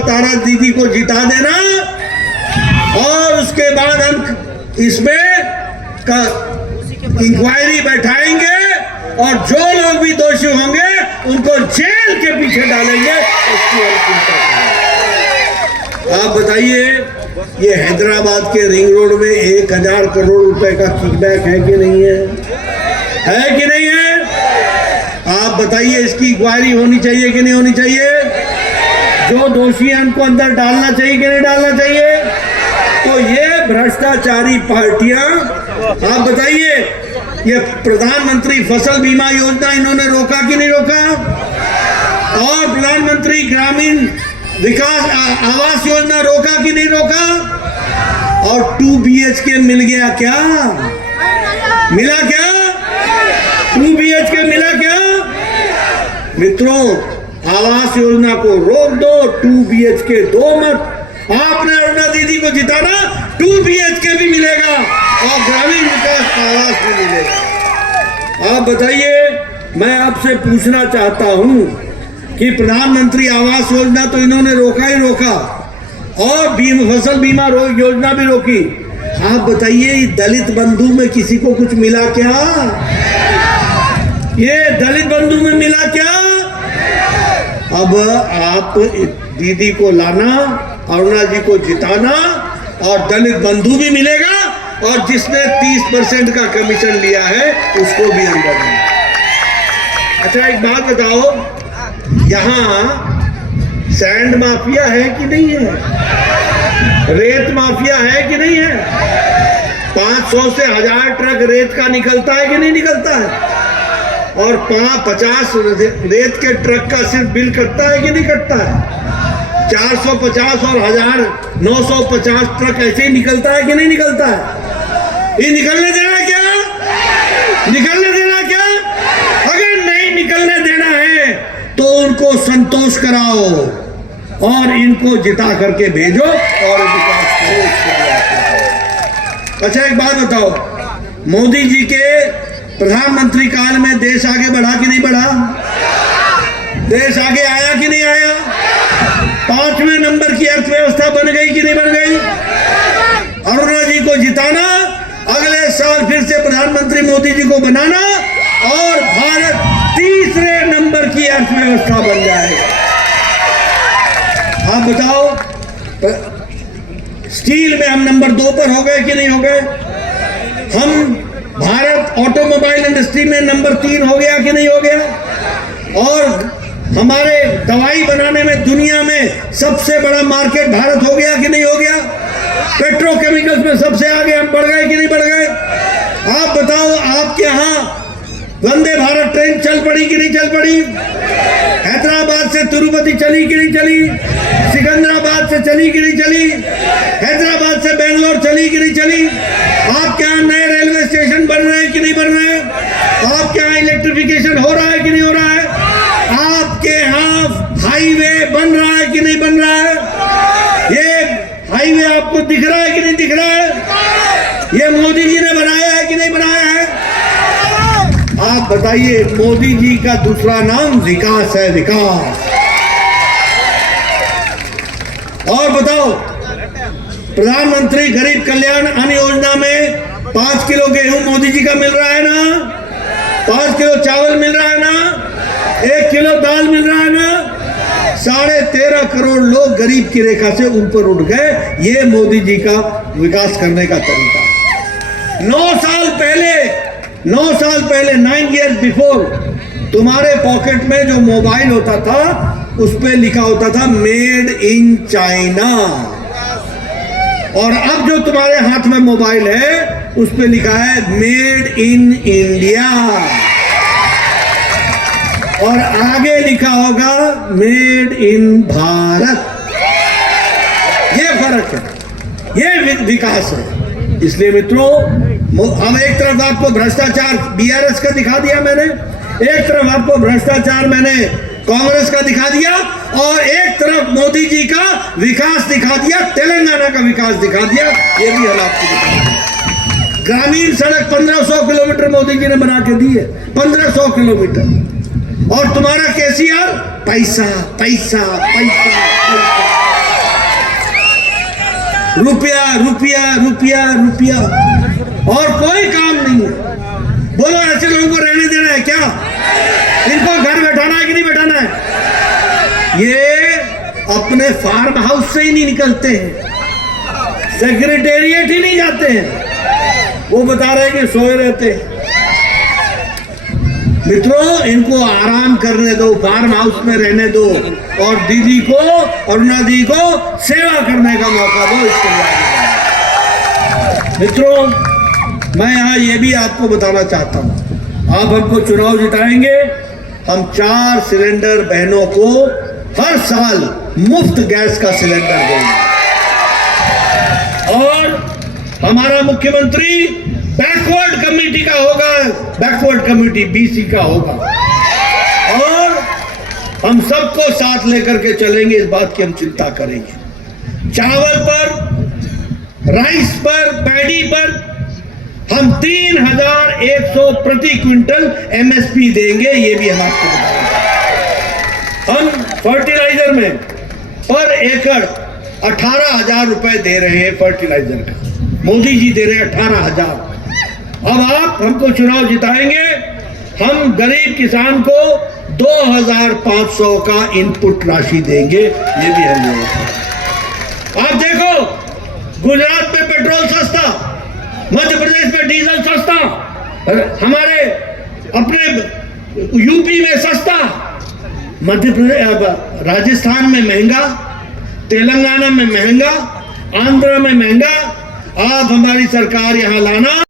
तारा दीदी को जिता देना और उसके बाद हम इसमें इंक्वायरी बैठाएंगे और जो लोग भी दोषी होंगे उनको जेल के पीछे डालेंगे। आप बताइए, ये हैदराबाद के रिंग रोड में 1000 करोड़ रुपए का किकबैक है कि नहीं है? है कि नहीं है? आप बताइए, इसकी इंक्वायरी होनी चाहिए कि नहीं होनी चाहिए? जो दोषी हैं उनको अंदर डालना चाहिए कि नहीं डालना चाहिए? तो ये भ्रष्टाचारी पार्टियां, आप बताइए, ये प्रधानमंत्री फसल बीमा योजना इन्होंने रोका कि नहीं रोका? और प्रधानमंत्री ग्रामीण विकास आवास योजना रोका कि नहीं रोका? और 2 BHK मिल गया क्या? मिला क्या? 2 BHK मिला क्या? मित्रों, आवास योजना को रोक दो, 2 BHK दो मत। आपने अरुणा दीदी को जिताना, 2 BHK भी मिलेगा और ग्रामीण विकास आवास भी मिलेगा। आप बताइए, मैं आपसे पूछना चाहता हूं कि प्रधानमंत्री आवास योजना तो इन्होंने रोका ही रोका और फसल बीमा योजना भी रोकी। आप बताइए, दलित बंधु में किसी को कुछ मिला क्या? ये दलित बंधु में मिला क्या? अब आप दीदी को लाना, अरुणा जी को जिताना और दलित बंधु भी मिलेगा और जिसने 30% का कमीशन लिया है उसको भी अंदर देना। अच्छा, एक बात बताओ, यहाँ सैंड माफिया है कि नहीं है? रेत माफिया है कि नहीं है? 500 से 1000 ट्रक रेत का निकलता है कि नहीं निकलता है? और 50 रेत के ट्रक का सिर्फ बिल कटता है कि नहीं कटता है? 450 और 1950 ट्रक ऐसे ही निकलता है कि नहीं निकलता है? ये निकलने देना क्या? निकलने देना क्या? अगर नहीं निकलने देना है तो उनको संतोष कराओ और इनको जिता करके भेजो और विकास करो। अच्छा, एक बात बताओ, मोदी जी के प्रधानमंत्री काल में देश आगे बढ़ा कि नहीं बढ़ा? देश आगे आया कि नहीं आया? 5वें नंबर की अर्थव्यवस्था बन गई कि नहीं बन गई? अरुणा जी को जिताना, अगले साल फिर से प्रधानमंत्री मोदी जी को बनाना और भारत 3रे नंबर की अर्थव्यवस्था बन जाएगा। आप बताओ, स्टील में हम नंबर 2 पर हो गए कि नहीं हो गए? हम भारत ऑटोमोबाइल इंडस्ट्री में नंबर 3 हो गया कि नहीं हो गया? और हमारे दवाई बनाने में दुनिया में सबसे बड़ा मार्केट भारत हो गया कि नहीं हो गया? पेट्रोकेमिकल्स में सबसे आगे हम बढ़ गए कि नहीं बढ़ गए? आप बताओ, आपके यहाँ वंदे भारत ट्रेन चल पड़ी कि नहीं चल पड़ी? हैदराबाद से तिरुपति चली कि नहीं चली? सिकंदराबाद से चली कि नहीं चली? हैदराबाद से बेंगलोर चली कि नहीं चली? आपके यहाँ नए रेलवे स्टेशन बन रहे हैं कि नहीं बन रहे हैं? आपके यहाँ इलेक्ट्रिफिकेशन हो रहा है कि नहीं हो रहा है? आपके यहाँ हाईवे बन रहा है कि नहीं बन रहा है? ये हाईवे आपको दिख रहा है कि नहीं दिख रहा है? ये मोदी जी ने बनाया है कि नहीं बनाया है? आप बताइए, मोदी जी का दूसरा नाम विकास है, विकास। और बताओ, प्रधानमंत्री गरीब कल्याण अन्न योजना में 5 किलो गेहूं मोदी जी का मिल रहा है ना? 5 किलो चावल मिल रहा है ना? 1 किलो दाल मिल रहा है ना? 13.5 करोड़ लोग गरीब की रेखा से ऊपर उठ गए। ये मोदी जी का विकास करने का तरीका है। 9 साल पहले 9 years बिफोर, तुम्हारे पॉकेट में जो मोबाइल होता था उस पे लिखा होता था मेड इन चाइना, और अब जो तुम्हारे हाथ में मोबाइल है उस पे लिखा है मेड इन इंडिया, और आगे लिखा होगा मेड इन भारत। ये फर्क है, ये विकास है। इसलिए मित्रों, हम एक तरफ आपको भ्रष्टाचार BRS का दिखा दिया मैंने, एक तरफ आपको भ्रष्टाचार मैंने कांग्रेस का दिखा दिया, और एक तरफ मोदी जी का विकास दिखा दिया, तेलंगाना का विकास दिखा दिया। ये भी हम आपको दिखा दिया। ग्रामीण सड़क 1500 किलोमीटर मोदी जी ने बना के दी है, 1500 किलोमीटर। और तुम्हारा KCR पैसा पैसा पैसा पैसा। रुपया रुपया रुपया रुपया और कोई काम नहीं है। बोलो ऐसे लोगों को रहने देना है क्या? इनको घर बैठाना है कि नहीं बैठाना है? ये अपने फार्म हाउस से ही नहीं निकलते हैं, सेक्रेटेरिएट ही नहीं जाते हैं, वो बता रहे हैं कि सोए रहते हैं। मित्रों, इनको आराम करने दो, फार्म हाउस में रहने दो और दीदी को, अरुणा दी को सेवा करने का मौका दो। इसके बाद मित्रों, मैं यहां ये भी आपको बताना चाहता हूं, आप हमको चुनाव जिताएंगे, हम 4 सिलेंडर बहनों को हर साल मुफ्त गैस का सिलेंडर देंगे और हमारा मुख्यमंत्री बैकवर्ड कम्युनिटी का होगा, बैकवर्ड कम्युनिटी BC का होगा और हम सबको साथ लेकर के चलेंगे। इस बात की हम चिंता करेंगे। चावल पर, राइस पर, पैडी पर हम 3100 प्रति क्विंटल MSP देंगे, ये भी हम आपको बताएंगे। हम फर्टिलाइजर में पर एकड़ 18,000 रुपए दे रहे हैं फर्टिलाइजर का, मोदी जी दे रहे हैं 18,000। अब आप हमको चुनाव जिताएंगे, हम गरीब किसान को 2,500 का इनपुट राशि देंगे, ये भी हम लोग। आप देखो, गुजरात में पेट्रोल सस्ता, मध्य प्रदेश में डीजल सस्ता, हमारे अपने यूपी में सस्ता, मध्य प्रदेश, राजस्थान में महंगा, तेलंगाना में महंगा, आंध्र में महंगा। आप हमारी सरकार यहां लाना।